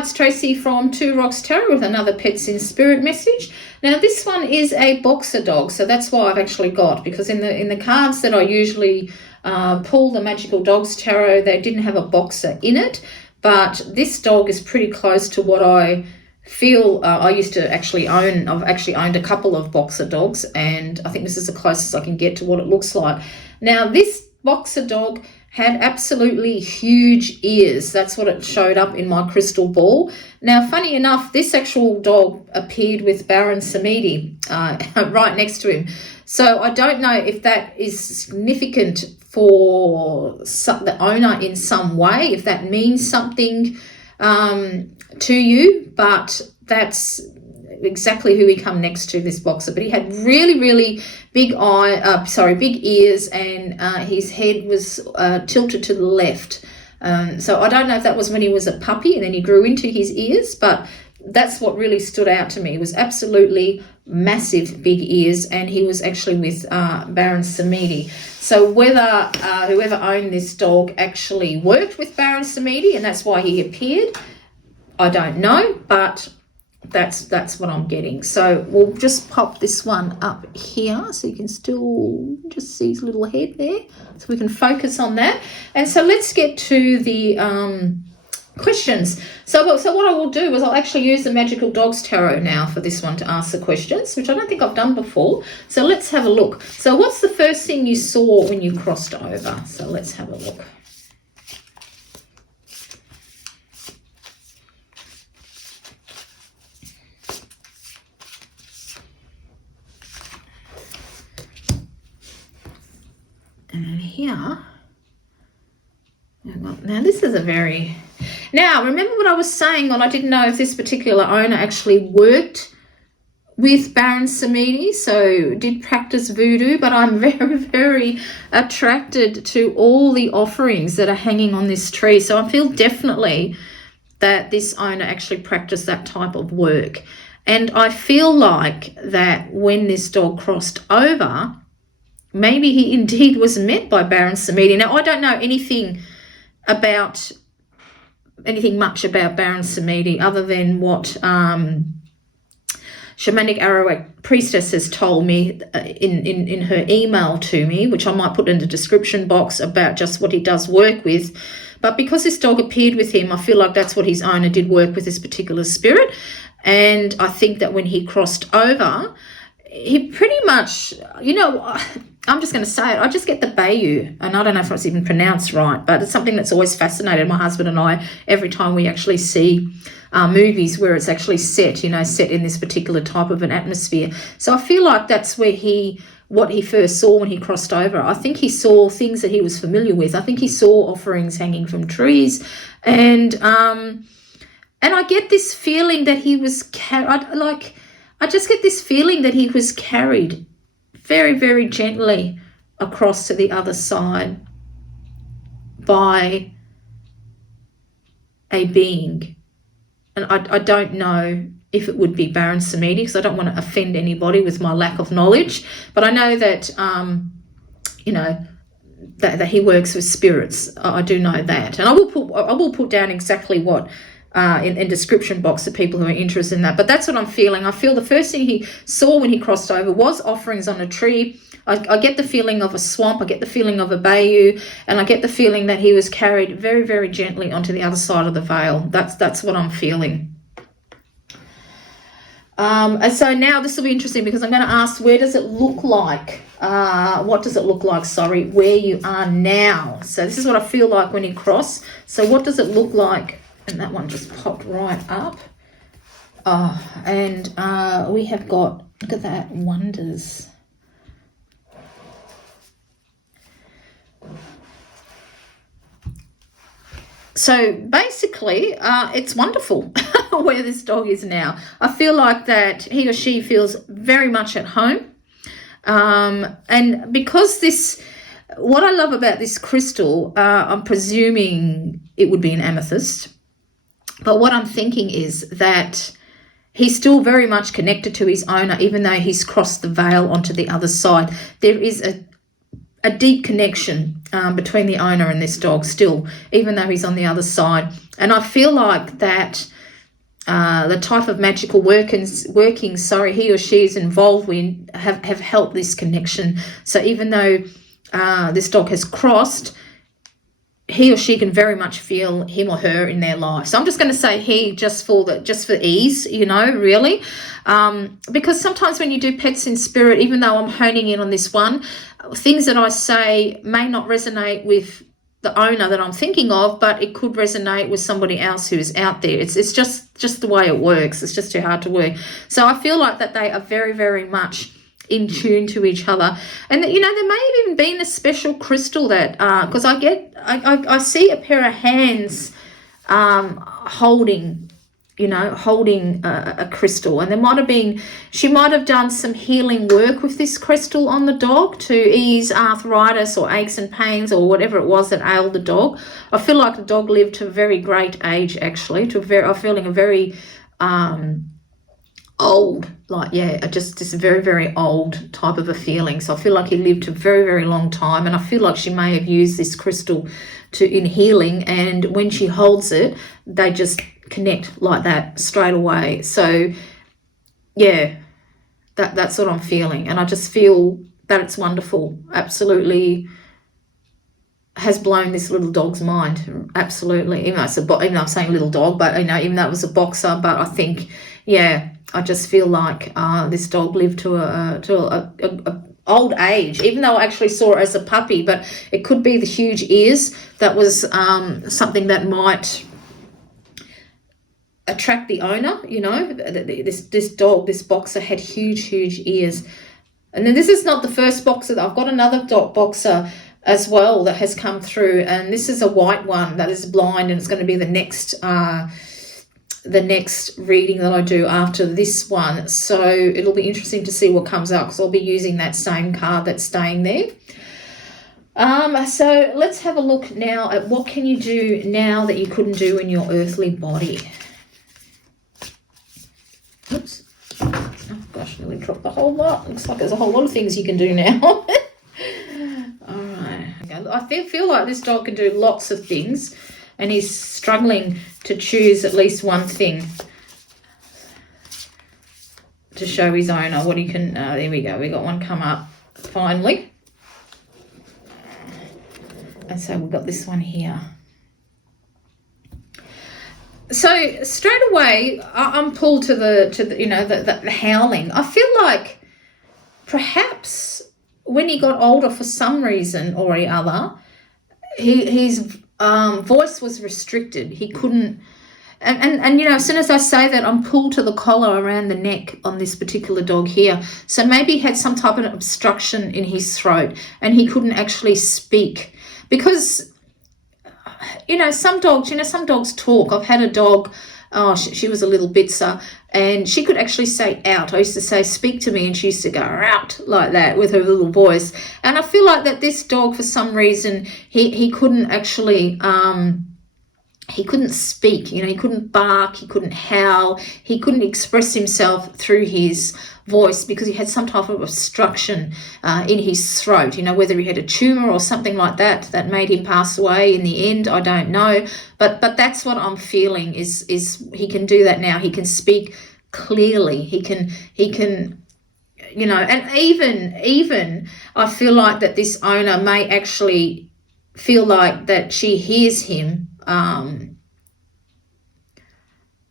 it's Tracy from Two Rocks Tarot with another Pets in Spirit message. Now this one is a boxer dog, so that's why I've actually got, because in the cards that I usually pull the Magical Dogs Tarot, they didn't have a boxer in it, but this dog is pretty close to what I feel. I used to actually own, I've actually owned a couple of boxer dogs, and I think this is the closest I can get to what it looks like. Now this boxer dog had absolutely huge ears. That's what it showed up in my crystal ball. Now, funny enough, this actual dog appeared with Baron Samedi right next to him. So I don't know if that is significant for the owner in some way, if that means something to you, but that's exactly who he come next to, this boxer. But he had really, really big big ears, and his head was tilted to the left. So I don't know if that was when he was a puppy and then he grew into his ears, but that's what really stood out to me. It was absolutely massive big ears, and he was actually with Baron Samedi. So whether whoever owned this dog actually worked with Baron Samedi and that's why he appeared, I don't know, but that's what I'm getting. So we'll just pop this one up here so you can still just see his little head there, so we can focus on that. And so let's get to the questions. So what I will do is I'll actually use the Magical Dogs Tarot now for this one to ask the questions, which I don't think I've done before. So let's have a look. So what's the first thing you saw when you crossed over? So let's have a look. And then here, now this is now remember what I was saying, that I didn't know if this particular owner actually worked with Baron Samedi, so did practice voodoo, but I'm very, very attracted to all the offerings that are hanging on this tree. So I feel definitely that this owner actually practiced that type of work. And I feel like that when this dog crossed over, maybe he indeed was met by Baron Samedi. Now, I don't know anything much about Baron Samedi other than what Shamanic Arawak Priestess has told me in her email to me, which I might put in the description box, about just what he does work with. But because this dog appeared with him, I feel like that's what his owner did, work with this particular spirit. And I think that when he crossed over, he pretty much, I'm just going to say it, I just get the Bayou, and I don't know if it's even pronounced right, but it's something that's always fascinated my husband and I every time we actually see movies where it's actually set, set in this particular type of an atmosphere. So I feel like that's where what he first saw when he crossed over. I think he saw things that he was familiar with. I think he saw offerings hanging from trees, and I get this feeling that he was I just get this feeling that he was carried very, very gently across to the other side by a being. And I don't know if it would be Baron Samedi, because I don't want to offend anybody with my lack of knowledge, but I know that, that he works with spirits. I do know that. And I will put down exactly what in description box for people who are interested in that. But that's what I'm feeling. I feel the first thing he saw when he crossed over was offerings on a tree. I get the feeling of a swamp. I get the feeling of a bayou, and I get the feeling that he was carried very, very gently onto the other side of the veil. That's what I'm feeling. And so now this will be interesting, because I'm going to ask, where does it look like? What does it look like, where you are now? So this is what I feel like when you cross. So what does it look like? And that one just popped right up. And we have got, look at that, wonders. So basically, it's wonderful where this dog is now. I feel like that he or she feels very much at home. And because what I love about this crystal, I'm presuming it would be an amethyst. But what I'm thinking is that he's still very much connected to his owner, even though he's crossed the veil onto the other side. There is a deep connection between the owner and this dog still, even though he's on the other side. And I feel like that the type of magical workings he or she is involved in have helped this connection. So even though this dog has crossed, he or she can very much feel him or her in their life. So I'm just going to say he just for ease, you know, really. Because sometimes when you do pets in spirit, even though I'm honing in on this one, things that I say may not resonate with the owner that I'm thinking of, but it could resonate with somebody else who is out there. It's just the way it works. It's just too hard to work. So I feel like that they are very, very much in tune to each other. And that, you know, there may have even been a special crystal that, because I see a pair of hands holding a crystal, and she might have done some healing work with this crystal on the dog to ease arthritis or aches and pains or whatever it was that ailed the dog. I feel like the dog lived to a very great age, actually, I'm feeling a very old, like, yeah, just this very, very old type of a feeling. So I feel like he lived a very, very long time, and I feel like she may have used this crystal in healing, and when she holds it, they just connect like that straight away. So yeah, that's what I'm feeling, and I just feel that it's wonderful. Absolutely has blown this little dog's mind. Absolutely. Even though I'm saying little dog, but you know, even though it was a boxer, but I think, yeah, I just feel like this dog lived to a old age, even though I actually saw it as a puppy. But it could be the huge ears that was something that might attract the owner. You know, this dog, this boxer, had huge ears. And then this is not the first boxer. I've got another dog boxer as well that has come through, and this is a white one that is blind, and it's going to be the next reading that I do after this one. So it'll be interesting to see what comes out, because I'll be using that same card that's staying there. So let's have a look now at what can you do now that you couldn't do in your earthly body. Oops. Oh gosh, nearly dropped the whole lot. Looks like there's a whole lot of things you can do now. All right. I feel like this dog can do lots of things, and he's struggling to choose at least one thing to show his owner what he can. There we go. We got one come up finally. And so we've got this one here. So straight away, I'm pulled to the howling. I feel like perhaps when he got older, for some reason or other, his voice was restricted. He couldn't, and you know, as soon as I say that, I'm pulled to the collar around the neck on this particular dog here. So maybe he had some type of obstruction in his throat, and he couldn't actually speak, because some dogs talk. I've had a dog, she was a little bitzer, and she could actually say out. I used to say, speak to me, and she used to go out like that with her little voice. And I feel like that this dog, for some reason, he couldn't actually, he couldn't speak, he couldn't bark, he couldn't howl, he couldn't express himself through his voice, because he had some type of obstruction in his throat, whether he had a tumor or something like that made him pass away in the end. I don't know, but that's what I'm feeling is he can do that now. He can speak clearly. He can and even I feel like that this owner may actually feel like that she hears him.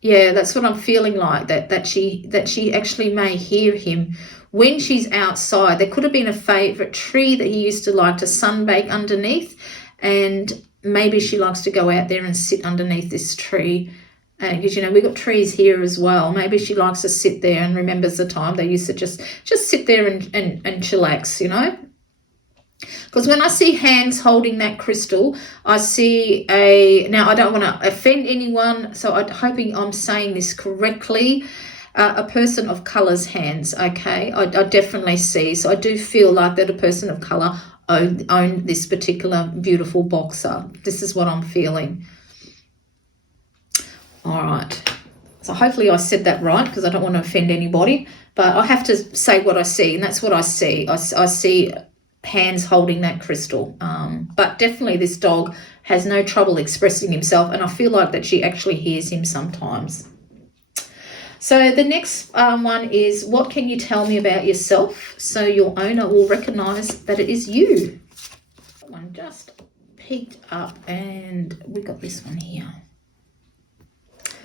Yeah, that's what I'm feeling like, that she actually may hear him when she's outside. There could have been a favourite tree that he used to like to sunbake underneath, and maybe she likes to go out there and sit underneath this tree. Because, we've got trees here as well. Maybe she likes to sit there and remembers the time they used to just sit there and chillax, Because when I see hands holding that crystal, I see now I don't want to offend anyone, so I'm hoping I'm saying this correctly, a person of colour's hands, okay? I definitely see. So I do feel like that a person of colour owned this particular beautiful boxer. This is what I'm feeling. All right. So hopefully I said that right, because I don't want to offend anybody, but I have to say what I see, and that's what I see. I see hands holding that crystal, but definitely this dog has no trouble expressing himself, and I feel like that she actually hears him sometimes. So the next one is, what can you tell me about yourself so your owner will recognize that it is you? One just peeked up, and we got this one here.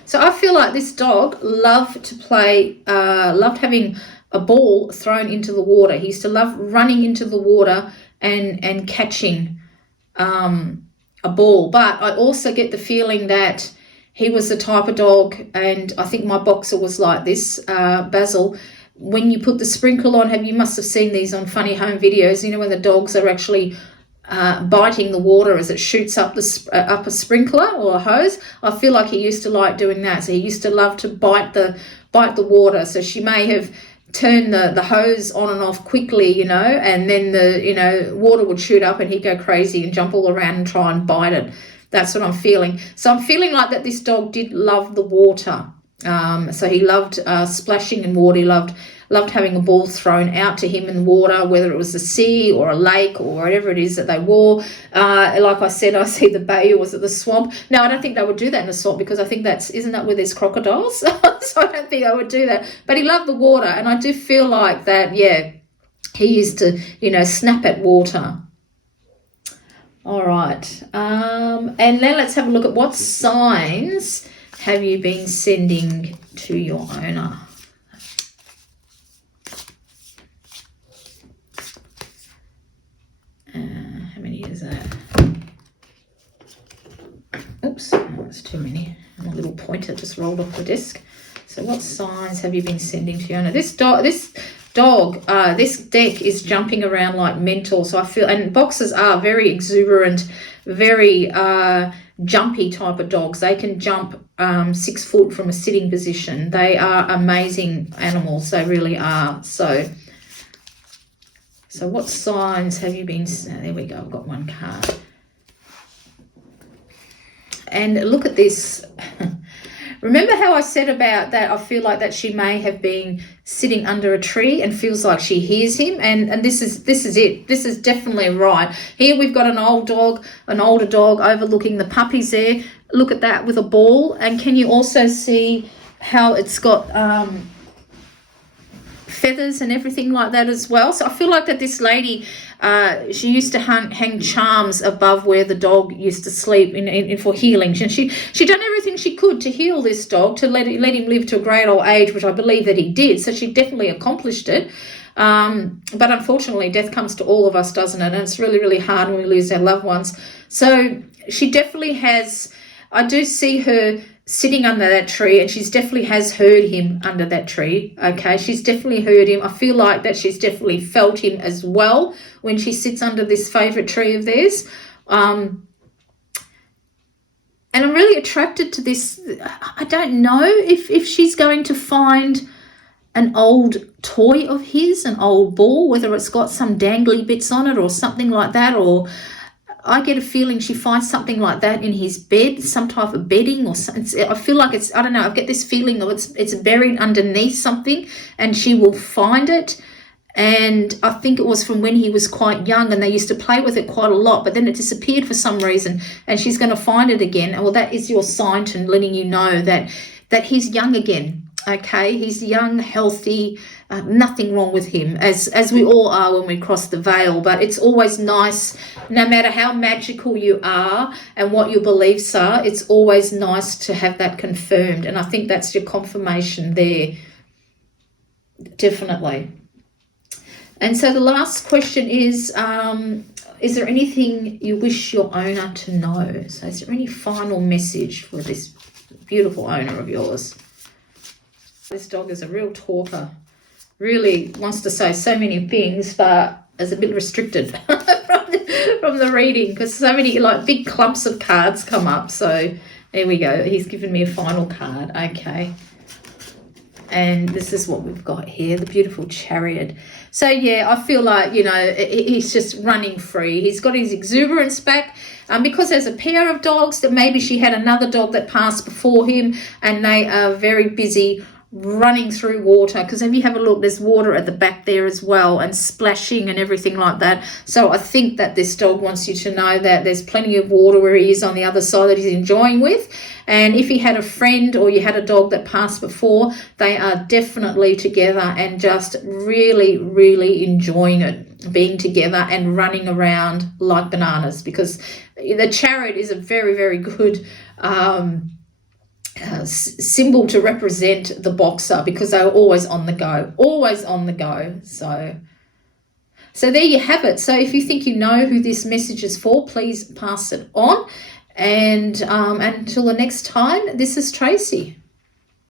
So I feel like this dog loved to play, loved having a ball thrown into the water. He used to love running into the water and catching a ball. But I also get the feeling that he was the type of dog, and I think my boxer was like this, Basil. When you put the sprinkle on, you must have seen these on funny home videos, you know, when the dogs are actually biting the water as it shoots up up a sprinkler or a hose. I feel like he used to like doing that. So he used to love to bite the water. So she may have turned the hose on and off quickly, you know, and then the water would shoot up and he'd go crazy and jump all around and try and bite it. That's what I'm feeling. So I'm feeling like that this dog did love the water. So he loved splashing in water. He loved having a ball thrown out to him in the water, whether it was the sea or a lake or whatever it is that they wore. Like I said, I see the bayou was at the swamp. Now, I don't think they would do that in the swamp, because I think isn't that where there's crocodiles? So I don't think I would do that. But he loved the water, and I do feel like that, yeah, he used to, snap at water. All right. And then let's have a look at what signs have you been sending to your owner. How many is that? Oops, that's too many. My little pointer just rolled off the disc. So what signs have you been sending to your owner? This deck is jumping around like mental. So I feel, and boxers are very exuberant, very jumpy type of dogs. They can jump 6 foot from a sitting position. They are amazing animals. They really are. So what signs have you been... There we go. I've got one card. And look at this. Remember how I said about that? I feel like that she may have been sitting under a tree and feels like she hears him. And this is it. This is definitely right. Here we've got an older dog overlooking the puppies there. Look at that with a ball. And can you also see how it's got... feathers and everything like that as well. So I feel like that this lady, she used to hang charms above where the dog used to sleep in for healing. And she done everything she could to heal this dog, to let him live to a great old age, which I believe that he did. So she definitely accomplished it. But unfortunately, death comes to all of us, doesn't it? And it's really, really hard when we lose our loved ones. So she definitely has... I do see her sitting under that tree, and she's definitely has heard him under that tree. Okay, she's definitely heard him. I feel like that she's definitely felt him as well when she sits under this favourite tree of theirs. And I'm really attracted to this. I don't know if she's going to find an old toy of his, an old ball, whether it's got some dangly bits on it or something like that, or... I get a feeling she finds something like that in his bed, some type of bedding or something. I feel like I don't know, I get this feeling of it's buried underneath something, and she will find it. And I think it was from when he was quite young, and they used to play with it quite a lot, but then it disappeared for some reason, and she's going to find it again. And well, that is your sign to letting you know that he's young again. Okay, he's young, healthy, nothing wrong with him, as we all are when we cross the veil. But it's always nice, no matter how magical you are and what your beliefs are, it's always nice to have that confirmed. And I think that's your confirmation there, definitely. And so the last question is there anything you wish your owner to know? So is there any final message for this beautiful owner of yours? This dog is a real talker, really wants to say so many things, but is a bit restricted from the reading, because so many like big clumps of cards come up. So there we go. He's given me a final card. Okay. And this is what we've got here, the beautiful Chariot. So, yeah, I feel like, he's just running free. He's got his exuberance back. Because there's a pair of dogs that maybe she had another dog that passed before him, and they are very busy running through water, because if you have a look, there's water at the back there as well, and splashing and everything like that. So I think that this dog wants you to know that there's plenty of water where he is on the other side that he's enjoying with. And if he had a friend or you had a dog that passed before, they are definitely together and just really, really enjoying it, being together and running around like bananas, because the chariot is a very, very good symbol to represent the boxer, because they're always on the go, so there you have it. So if you think you know who this message is for, please pass it on, and until the next time, this is Tracy.